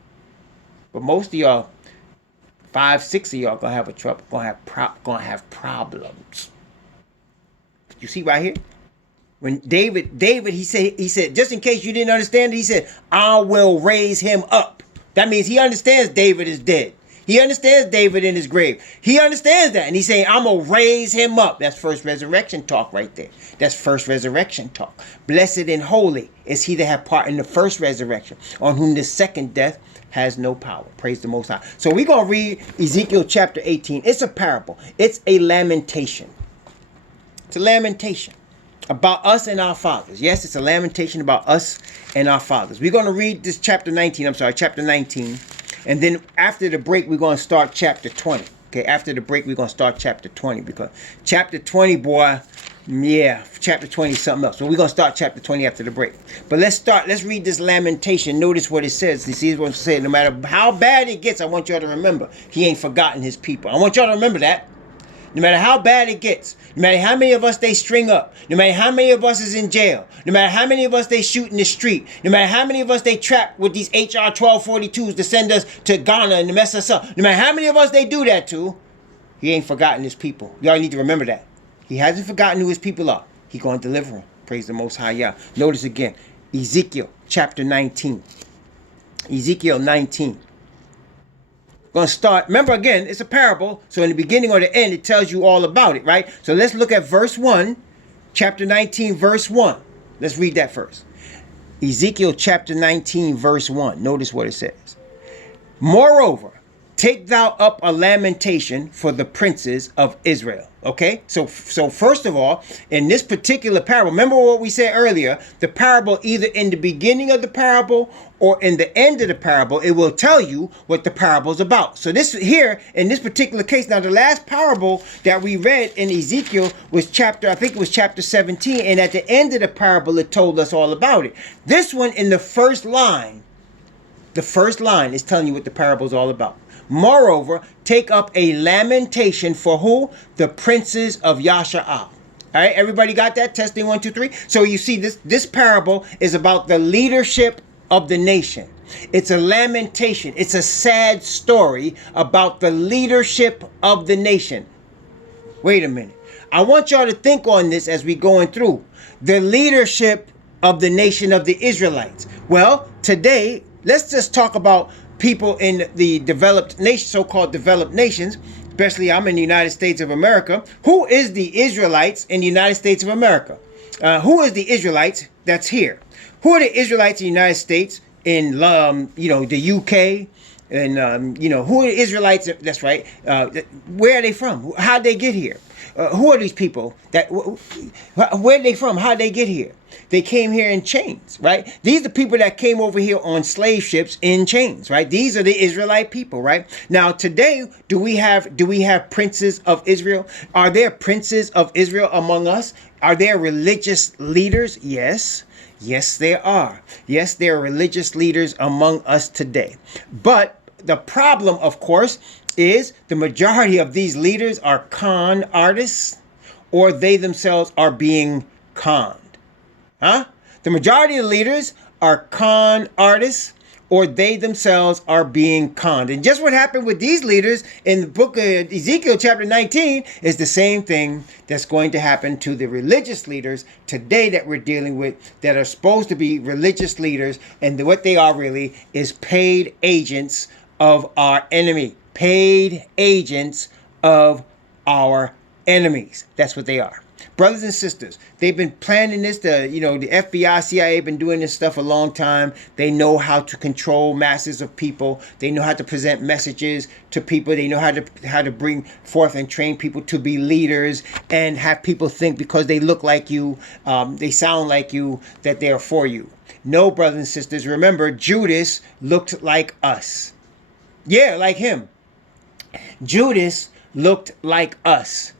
But most of y'all, 5, 6 of y'all gonna have a trouble. Gonna have problems. You see right here? When David, he said, just in case you didn't understand it, he said, I will raise him up. That means he understands David is dead. He understands David in his grave. He understands that. And he's saying, I'm going to raise him up. That's first resurrection talk right there. That's first resurrection talk. Blessed and holy is he that have part in the first resurrection, on whom the second death has no power. Praise the Most High. So we're going to read Ezekiel chapter 18. It's a parable. It's a lamentation. It's a lamentation about us and our fathers. Yes, it's a lamentation about us and our fathers. We're going to read this chapter 19. And then after the break, we're going to start chapter 20. Okay, after the break, we're going to start chapter 20. Because chapter 20, boy, yeah, chapter 20 is something else. So we're going to start chapter 20 after the break. But let's read this lamentation. Notice what it says. You see what it says. No matter how bad it gets, I want y'all to remember, he ain't forgotten his people. I want y'all to remember that. No matter how bad it gets, no matter how many of us they string up, no matter how many of us is in jail, no matter how many of us they shoot in the street, no matter how many of us they trap with these HR 1242s to send us to Ghana and to mess us up, no matter how many of us they do that to, he ain't forgotten his people. Y'all need to remember that. He hasn't forgotten who his people are. He going to deliver them. Praise the Most High Yah. Notice again, Ezekiel chapter 19. Ezekiel 19. Going to start, remember again, it's a parable, so in the beginning or the end, it tells you all about it, right? So let's look at verse 1, chapter 19, verse 1. Let's read that first. Ezekiel chapter 19, verse 1. Notice what it says. Moreover, take thou up a lamentation for the princes of Israel. Okay, so first of all, in this particular parable, remember what we said earlier, the parable, either in the beginning of the parable or in the end of the parable, it will tell you what the parable is about. So this here, in this particular case, now the last parable that we read in Ezekiel was I think it was chapter 17, and at the end of the parable, it told us all about it. This one, in the first line is telling you what the parable is all about. Moreover, take up a lamentation for who? The princes of Yasha'al. All right, everybody got that? Testing 1, 2, 3. So you see, this parable is about the leadership of the nation. It's a lamentation. It's a sad story about the leadership of the nation. Wait a minute. I want y'all to think on this as we going through. The leadership of the nation of the Israelites. Well, today, let's just talk about people in the developed nation, so-called developed nations, especially I'm in the United States of America. Who is the Israelites in the United States of America? Who is the Israelites that's here? Who are the Israelites in the United States, in the UK, and who are the Israelites? That's right. Where are they from? How'd they get here? Who are these people? Where are they from? How'd they get here? They came here in chains, right? These are people that came over here on slave ships in chains, right? These are the Israelite people, right? Now, today, do we have princes of Israel? Are there princes of Israel among us? Are there religious leaders? Yes. Yes, there are. Yes, there are religious leaders among us today. But the problem, of course, is the majority of these leaders are con artists, or they themselves are being conned. Huh? The majority of leaders are con artists, or they themselves are being conned. And just what happened with these leaders in the book of Ezekiel chapter 19 is the same thing that's going to happen to the religious leaders today that we're dealing with, that are supposed to be religious leaders, and what they are really is paid agents of our enemy. Paid agents of our enemies. That's what they are. Brothers and sisters, they've been planning this. The FBI, CIA have been doing this stuff a long time. They know how to control masses of people. They know how to present messages to people. They know how to bring forth and train people to be leaders, and have people think because they look like you, they sound like you, that they are for you. No, brothers and sisters, remember, Judas looked like us. Yeah, like him. Judas looked like us.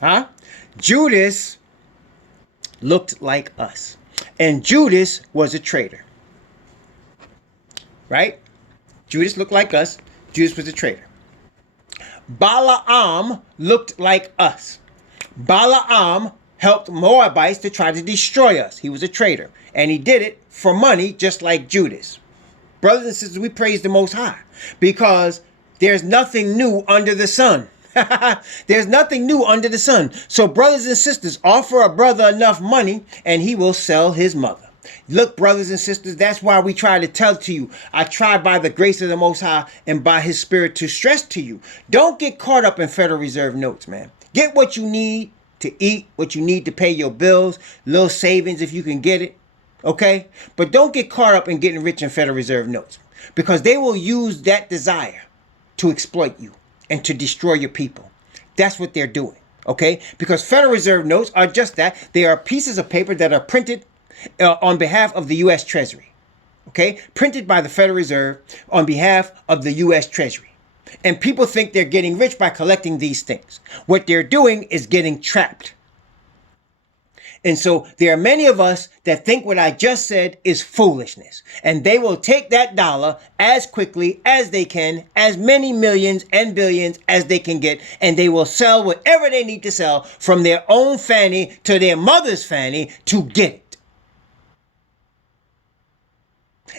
Huh? Judas looked like us. And Judas was a traitor. Right? Judas looked like us. Judas was a traitor. Balaam looked like us. Balaam helped Moabites to try to destroy us. He was a traitor. And he did it for money, just like Judas. Brothers and sisters, we praise the Most High, because there's nothing new under the sun. There's nothing new under the sun. So brothers and sisters, offer a brother enough money and he will sell his mother. Look, brothers and sisters, that's why we try to tell to you. I try by the grace of the Most High and by his Spirit to stress to you. Don't get caught up in Federal Reserve notes, man. Get what you need to eat, what you need to pay your bills, little savings if you can get it. Okay? But don't get caught up in getting rich in Federal Reserve notes, because they will use that desire to exploit you and to destroy your people. That's what they're doing, okay? Because Federal Reserve notes are just that. They are pieces of paper that are printed on behalf of the U.S. Treasury, okay? Printed by the Federal Reserve on behalf of the U.S. Treasury. And people think they're getting rich by collecting these things. What they're doing is getting trapped. And so there are many of us that think what I just said is foolishness. And they will take that dollar as quickly as they can, as many millions and billions as they can get, and they will sell whatever they need to sell from their own fanny to their mother's fanny to get it.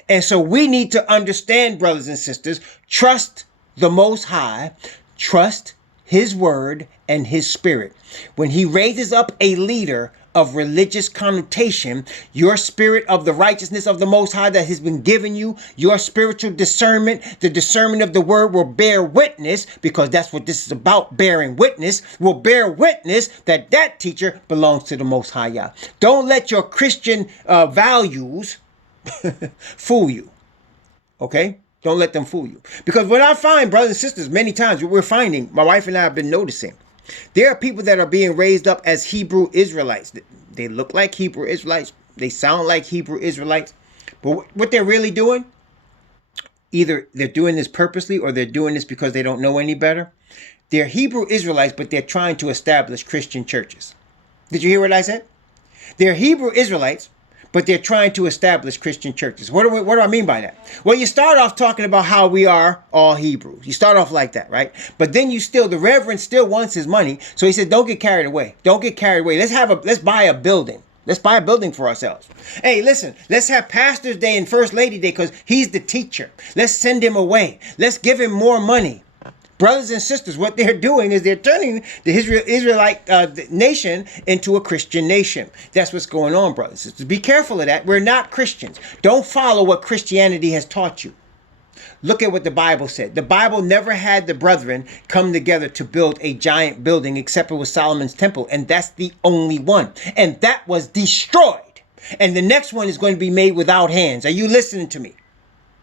And so we need to understand, brothers and sisters, trust the Most High, trust his word and his spirit. When he raises up a leader of religious connotation, your spirit of the righteousness of the Most High that has been given you, your spiritual discernment, the discernment of the word will bear witness, because that's what this is about, bearing witness, will bear witness that that teacher belongs to the Most High Yah. Don't let your Christian values fool you. Okay? Don't let them fool you. Because what I find, brothers and sisters, many times what we're finding, my wife and I have been noticing, there are people that are being raised up as Hebrew Israelites. They look like Hebrew Israelites. They sound like Hebrew Israelites. But what they're really doing, either they're doing this purposely or they're doing this because they don't know any better. They're Hebrew Israelites, but they're trying to establish Christian churches. Did you hear what I said? They're Hebrew Israelites, but they're trying to establish Christian churches. What do I mean by that? Well, you start off talking about how we are all Hebrews. You start off like that, right? But then the reverend still wants his money. So he said, don't get carried away. Don't get carried away. Let's buy a building. Let's buy a building for ourselves. Hey, listen, let's have Pastor's Day and First Lady Day because he's the teacher. Let's send him away. Let's give him more money. Brothers and sisters, what they're doing is they're turning the Israelite nation into a Christian nation. That's what's going on, brothers and sisters. Be careful of that. We're not Christians. Don't follow what Christianity has taught you. Look at what the Bible said. The Bible never had the brethren come together to build a giant building except it was Solomon's temple. And that's the only one. And that was destroyed. And the next one is going to be made without hands. Are you listening to me?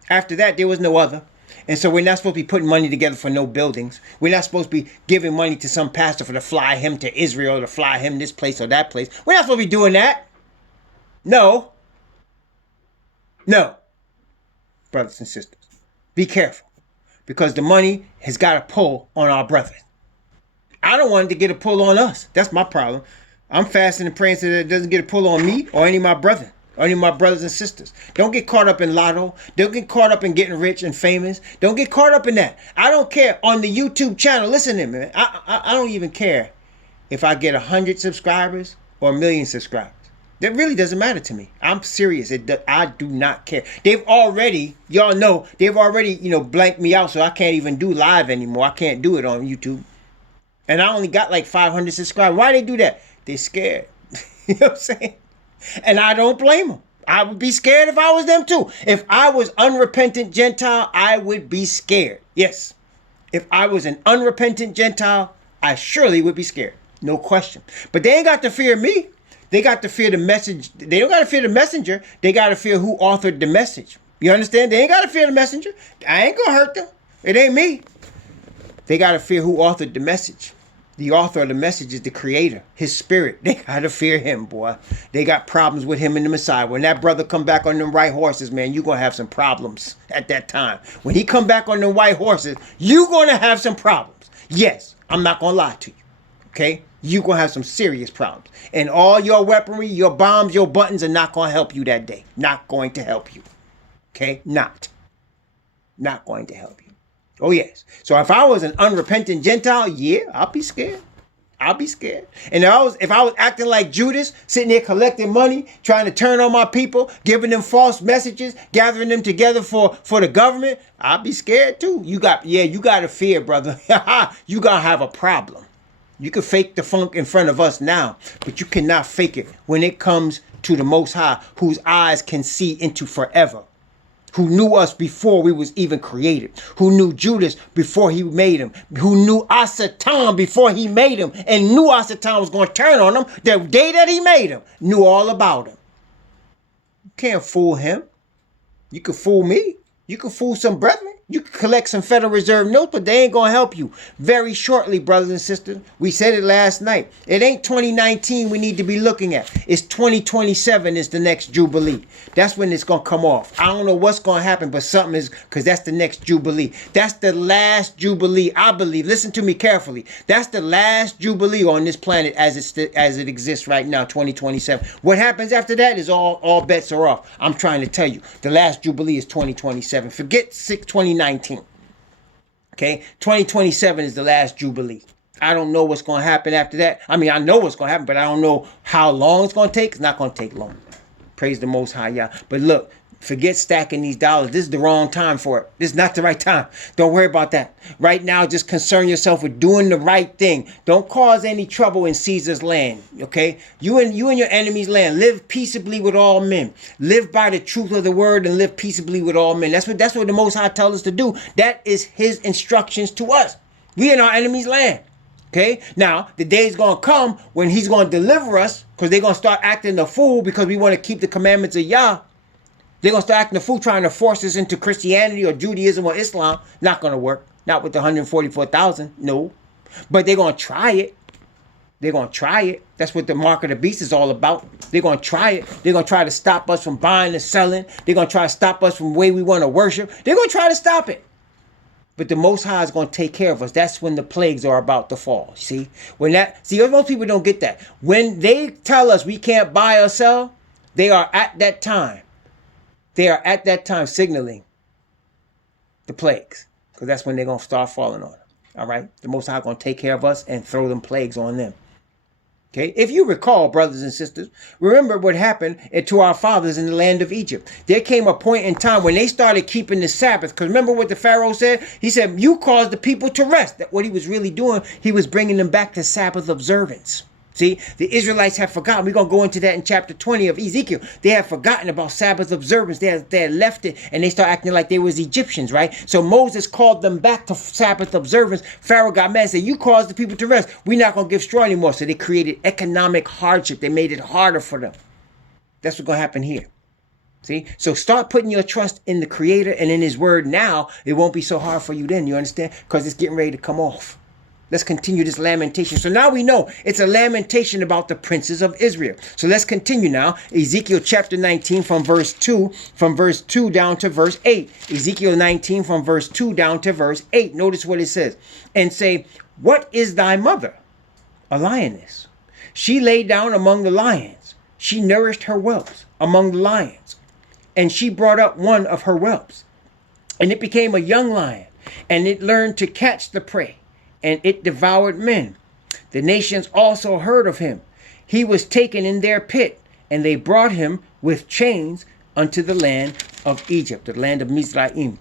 After that, there was no other. And so we're not supposed to be putting money together for no buildings. We're not supposed to be giving money to some pastor to fly him to Israel, to fly him this place or that place. We're not supposed to be doing that. No. No. Brothers and sisters, be careful, because the money has got a pull on our brethren. I don't want it to get a pull on us. That's my problem. I'm fasting and praying so that it doesn't get a pull on me or any of my brethren. Only my brothers and sisters. Don't get caught up in lotto. Don't get caught up in getting rich and famous. Don't get caught up in that. I don't care. On the YouTube channel, listen to me, man. I don't even care if I get 100 subscribers or 1 million subscribers. That really doesn't matter to me. I'm serious. I do not care. They've already, y'all know, they've already, blanked me out, so I can't even do live anymore. I can't do it on YouTube. And I only got like 500 subscribers. Why they do that? They're scared. You know what I'm saying? And I don't blame them. I would be scared if I was them too. If I was unrepentant Gentile, I would be scared. Yes. If I was an unrepentant Gentile, I surely would be scared. No question. But they ain't got to fear me. They got to fear the message. They don't got to fear the messenger. They got to fear who authored the message. You understand? They ain't got to fear the messenger. I ain't going to hurt them. It ain't me. They got to fear who authored the message. The author of the message is the creator, his spirit. They got to fear him, boy. They got problems with him and the Messiah. When that brother come back on them white horses, man, you're going to have some problems at that time. When he come back on them white horses, you're going to have some problems. Yes, I'm not going to lie to you. Okay? You're going to have some serious problems. And all your weaponry, your bombs, your buttons are not going to help you that day. Not going to help you. Okay? Not going to help you. Oh, yes. So if I was an unrepentant Gentile, yeah, I'll be scared. I'll be scared. And if I was acting like Judas, sitting there collecting money, trying to turn on my people, giving them false messages, gathering them together for the government, I'll be scared too. You got to fear, brother. You got to have a problem. You can fake the funk in front of us now, but you cannot fake it when it comes to the Most High, whose eyes can see into forever. Who knew us before we was even created, who knew Judas before he made him, who knew Asatan before he made him, and knew Asatan was going to turn on him the day that he made him, knew all about him. You can't fool him. You can fool me. You can fool some brethren. You can collect some Federal Reserve notes, but they ain't going to help you. Very shortly, brothers and sisters, we said it last night. It ain't 2019 we need to be looking at. It's 2027 is the next Jubilee. That's when it's going to come off. I don't know what's going to happen, but something is, because that's the next Jubilee. That's the last Jubilee, I believe. Listen to me carefully. That's the last Jubilee on this planet as it exists right now, 2027. What happens after that is all bets are off. I'm trying to tell you. The last Jubilee is 2027. Forget 2019. Okay, 2027 is the last Jubilee. I don't know what's going to happen after that. I mean, I know what's going to happen, but I don't know how long it's going to take. It's not going to take long. Praise the Most High, Yah. But look, forget stacking these dollars. This is the wrong time for it. This is not the right time. Don't worry about that. Right now, just concern yourself with doing the right thing. Don't cause any trouble in Caesar's land, okay? You and your enemy's land. Live peaceably with all men. Live by the truth of the word and live peaceably with all men. That's what the Most High tells us to do. That is his instructions to us. We in our enemy's land. Okay, now the day is going to come when he's going to deliver us, because they're going to start acting the fool because we want to keep the commandments of Yah. They're going to start acting the fool trying to force us into Christianity or Judaism or Islam. Not going to work. Not with the 144,000. No. But they're going to try it. They're going to try it. That's what the mark of the beast is all about. They're going to try it. They're going to try to stop us from buying and selling. They're going to try to stop us from the way we want to worship. They're going to try to stop it. But the Most High is going to take care of us. That's when the plagues are about to fall. See? Most people don't get that. When they tell us we can't buy or sell, they are at that time. They are at that time signaling the plagues. Because that's when they're going to start falling on them. All right? The Most High is going to take care of us and throw them plagues on them. Okay, if you recall, brothers and sisters, remember what happened to our fathers in the land of Egypt. There came a point in time when they started keeping the Sabbath. Because remember what the Pharaoh said? He said, you caused the people to rest. That what he was really doing, he was bringing them back to Sabbath observance. See, the Israelites have forgotten. We're going to go into that in chapter 20 of Ezekiel. They have forgotten about Sabbath observance. They had left it and they start acting like they was Egyptians, right? So Moses called them back to Sabbath observance. Pharaoh got mad and said, you caused the people to rest. We're not going to give straw anymore. So they created economic hardship. They made it harder for them. That's what's going to happen here. See, so start putting your trust in the Creator and in his word now. It won't be so hard for you then. You understand? Because it's getting ready to come off. Let's continue this lamentation. So now we know it's a lamentation about the princes of Israel. So let's continue now. Ezekiel chapter 19 from verse 2 down to verse 8. Ezekiel 19 from verse 2 down to verse 8. Notice what it says. And say, what is thy mother? A lioness. She lay down among the lions. She nourished her whelps among the lions. And she brought up one of her whelps. And it became a young lion. And it learned to catch the prey. And it devoured men. The nations also heard of him. He was taken in their pit, and they brought him with chains unto the land of Egypt, the land of Mizraim.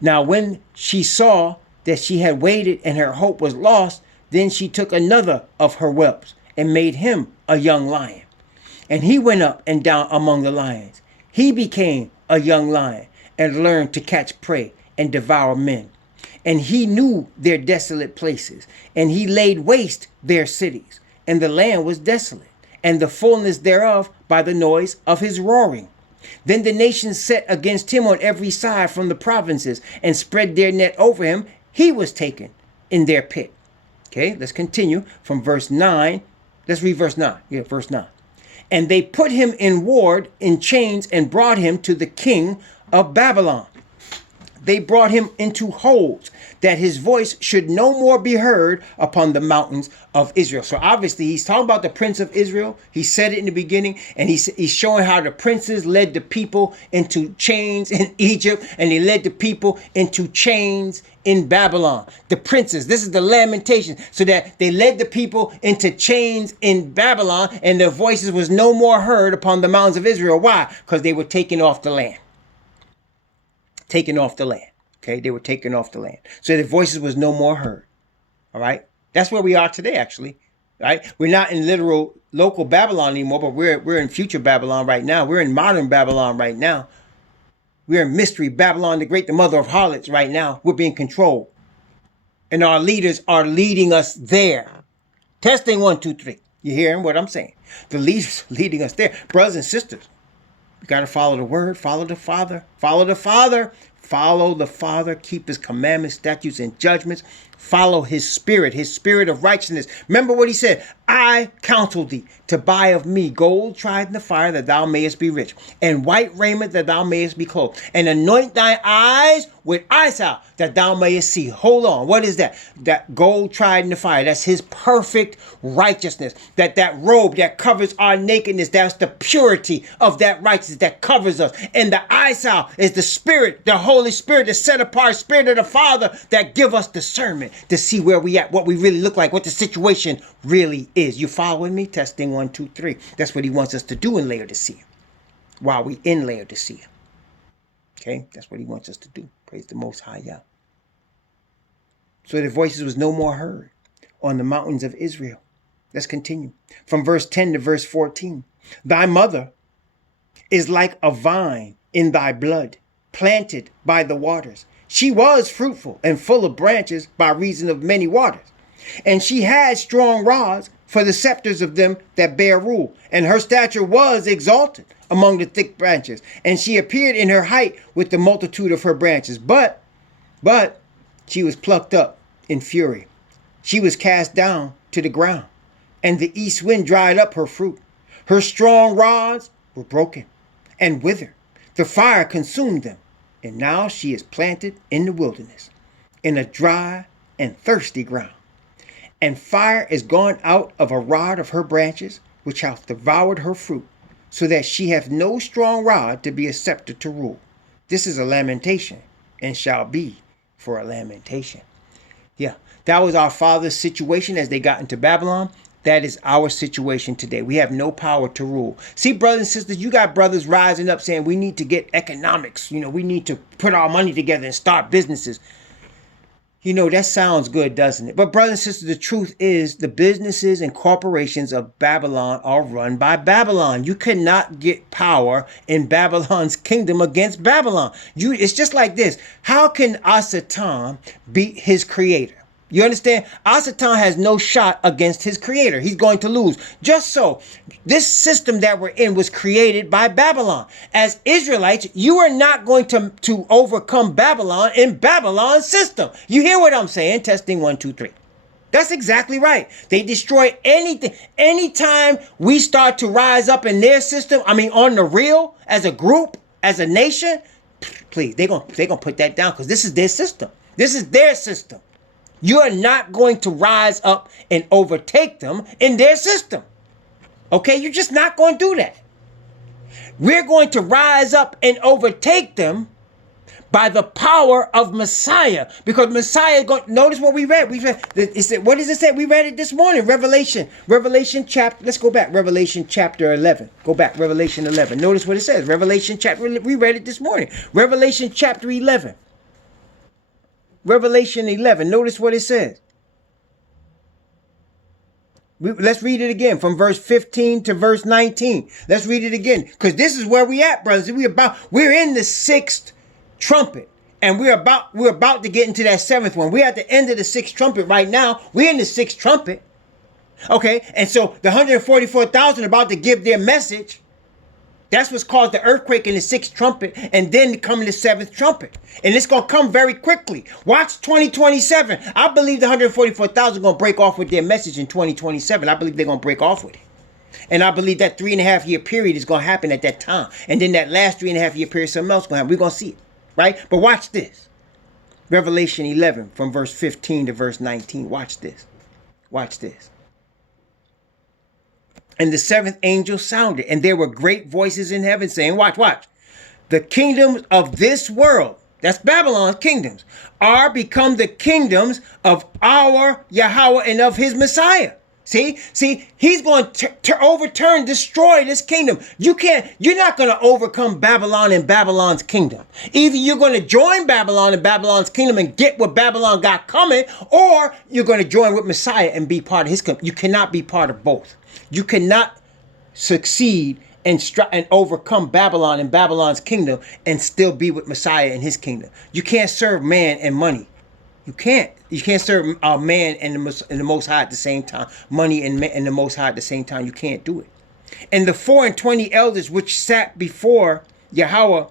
Now when she saw that she had waited and her hope was lost, then she took another of her whelps and made him a young lion. And he went up and down among the lions. He became a young lion and learned to catch prey and devour men. And he knew their desolate places, and he laid waste their cities. And the land was desolate, and the fullness thereof by the noise of his roaring. Then the nations set against him on every side from the provinces, and spread their net over him. He was taken in their pit. Okay, let's continue from verse 9. Let's read verse 9. Yeah, verse 9. And they put him in ward in chains and brought him to the king of Babylon. They brought him into holes, that his voice should no more be heard upon the mountains of Israel. So obviously he's talking about the prince of Israel. He said it in the beginning, and he's showing how the princes led the people into chains in Egypt, and they led the people into chains in Babylon. The princes, this is the Lamentation, so that they led the people into chains in Babylon, and their voices was no more heard upon the mountains of Israel. Why? Because they were taken off the land. Taken off the land. Okay, they were taken off the land. So their voices was no more heard. All right. That's where we are today, actually. Right. We're not in literal local Babylon anymore, but we're in future Babylon right now. We're in modern Babylon right now. We're in mystery Babylon the Great, the mother of harlots right now. We're being controlled. And our leaders are leading us there. Testing 1, 2, 3. You hearing what I'm saying? The leaders leading us there. Brothers and sisters, you got to follow the word, follow the Father, follow the Father, follow the Father, keep his commandments, statutes, and judgments, follow his spirit of righteousness. Remember what he said, I counsel thee to buy of me gold tried in the fire, that thou mayest be rich, and white raiment, that thou mayest be clothed, and anoint thine eyes with eye salve, that thou mayest see. Hold on. What is that? That gold tried in the fire. That's his perfect righteousness. That robe that covers our nakedness. That's the purity of that righteousness that covers us. And the eye salve is the Spirit, the Holy Spirit, the set apart Spirit of the Father that give us discernment to see where we at, what we really look like, what the situation really is. You following me? Testing 1, 2, 3. That's what he wants us to do in Laodicea while we in Laodicea. Okay, that's what he wants us to do. Praise the Most High Yah. So their voices was no more heard on the mountains of Israel. Let's continue. From verse 10 to verse 14. Thy mother is like a vine in thy blood, planted by the waters. She was fruitful and full of branches by reason of many waters. And she had strong rods for the scepters of them that bear rule. And her stature was exalted among the thick branches. And she appeared in her height with the multitude of her branches. But she was plucked up in fury. She was cast down to the ground, and the east wind dried up her fruit. Her strong rods were broken and withered. The fire consumed them. And now she is planted in the wilderness, in a dry and thirsty ground. And fire is gone out of a rod of her branches, which hath devoured her fruit, so that she hath no strong rod to be a scepter to rule. This is a lamentation, and shall be for a lamentation. Yeah, that was our father's situation as they got into Babylon. That is our situation today. We have no power to rule. See, brothers and sisters, you got brothers rising up saying we need to get economics. We need to put our money together and start businesses. That sounds good, doesn't it? But brothers and sisters, the truth is the businesses and corporations of Babylon are run by Babylon. You cannot get power in Babylon's kingdom against Babylon. It's just like this. How can Asatan beat his creator? You understand? Asatan has no shot against his creator. He's going to lose. Just so, this system that we're in was created by Babylon. As Israelites, you are not going to overcome Babylon in Babylon's system. You hear what I'm saying? Testing 1, 2, 3. That's exactly right. They destroy anything. Anytime we start to rise up in their system, on the real, as a group, as a nation, please, they're gonna put that down because this is their system. This is their system. You are not going to rise up and overtake them in their system. Okay? You're just not going to do that. We're going to rise up and overtake them by the power of Messiah. Because Messiah, notice what we read. What does it say? We read it this morning. Revelation chapter, let's go back. Revelation chapter 11. Go back, Revelation 11. Notice what it says. Revelation chapter, we read it this morning. Revelation chapter 11. Revelation 11. Notice what it says. Let's read it again from verse 15 to verse 19. Let's read it again, because this is where we at, brothers. We're in the sixth trumpet, and we're about to get into that seventh one. We're at the end of the sixth trumpet right now. We're in the sixth trumpet. Okay, and so the 144,000 about to give their message. That's what's caused the earthquake in the sixth trumpet, and then come the seventh trumpet. And it's going to come very quickly. Watch 2027. I believe the 144,000 are going to break off with their message in 2027. I believe they're going to break off with it. And I believe that 3.5 year period is going to happen at that time. And then that last 3.5 year period, something else is going to happen. We're going to see it, right? But watch this. Revelation 11 from verse 15 to verse 19. Watch this. Watch this. And the seventh angel sounded, and there were great voices in heaven saying, watch. The kingdoms of this world, that's Babylon's kingdoms, are become the kingdoms of our Yahweh and of his Messiah. See, he's going to overturn, destroy this kingdom. You're not going to overcome Babylon and Babylon's kingdom. Either you're going to join Babylon and Babylon's kingdom and get what Babylon got coming, or you're going to join with Messiah and be part of his kingdom. You cannot be part of both. You cannot succeed and overcome Babylon and Babylon's kingdom and still be with Messiah and his kingdom. You can't serve man and money. You can't. You can't serve man and the Most High at the same time. Money and the Most High at the same time. You can't do it. And the 24 elders which sat before Yahweh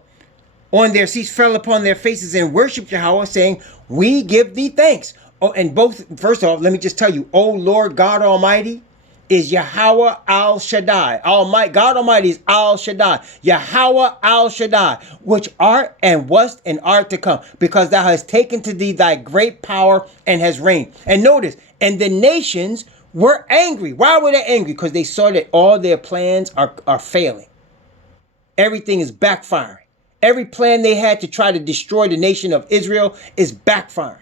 on their seats fell upon their faces and worshiped Yahweh, saying, "We give thee thanks." Oh, and first off, let me just tell you, O Lord God Almighty is Yahweh Al Shaddai. God Almighty is Al Shaddai. Yahweh Al Shaddai, which art and wast and art to come, because thou hast taken to thee thy great power and has reigned. And notice, and the nations were angry. Why were they angry? Because they saw that all their plans are failing. Everything is backfiring. Every plan they had to try to destroy the nation of Israel is backfiring.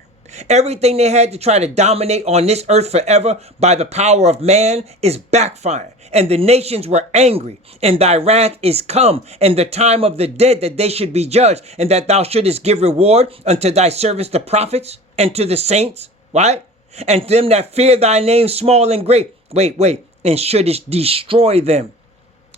Everything they had to try to dominate on this earth forever by the power of man is backfiring. And the nations were angry, and thy wrath is come, and the time of the dead that they should be judged, and that thou shouldest give reward unto thy servants the prophets, and to the saints, right? And to them that fear thy name, small and great. Wait, and shouldest destroy them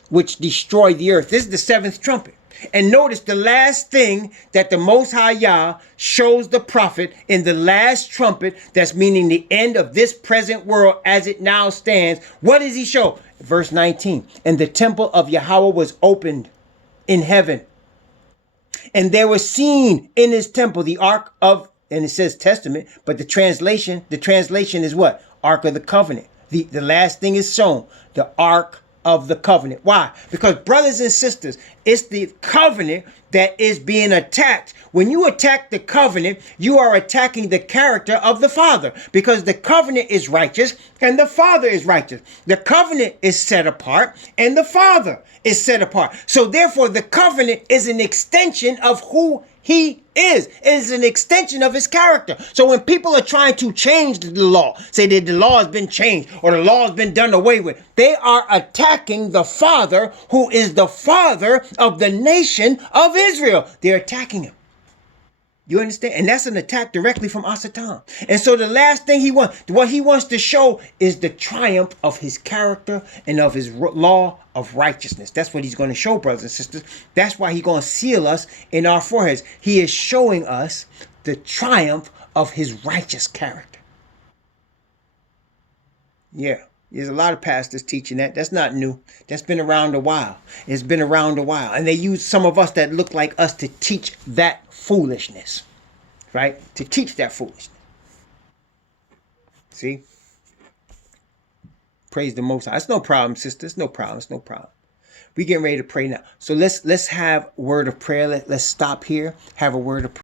which destroy the earth. This is the seventh trumpet. And notice the last thing that the Most High Yah shows the prophet in the last trumpet, that's meaning the end of this present world as it now stands. What does he show? Verse 19. And the temple of Yahweh was opened in heaven. And there was seen in his temple the ark of, and it says testament, but the translation is what? Ark of the covenant. The last thing is shown, the ark of the covenant. Why? Because, brothers and sisters, it's the covenant that is being attacked. When you attack the covenant, you are attacking the character of the Father, because the covenant is righteous and the Father is righteous. The covenant is set apart and the Father is set apart. So therefore, the covenant is an extension of who he is. It is an extension of his character. So when people are trying to change the law, say that the law has been changed or the law has been done away with, they are attacking the Father, who is the Father of the nation of Israel. They're attacking him. You understand? And that's an attack directly from Asatan. And so the last thing what he wants to show is the triumph of his character and of his law of righteousness. That's what he's going to show, brothers and sisters. That's why he's going to seal us in our foreheads. He is showing us the triumph of his righteous character. Yeah. There's a lot of pastors teaching that. That's not new. That's been around a while. It's been around a while. And they use some of us that look like us to teach that foolishness. Right? To teach that foolishness. See? Praise the Most High. It's no problem, sisters. No problem. It's no problem. We getting ready to pray now. So let's have a word of prayer. Let's stop here. Have a word of prayer.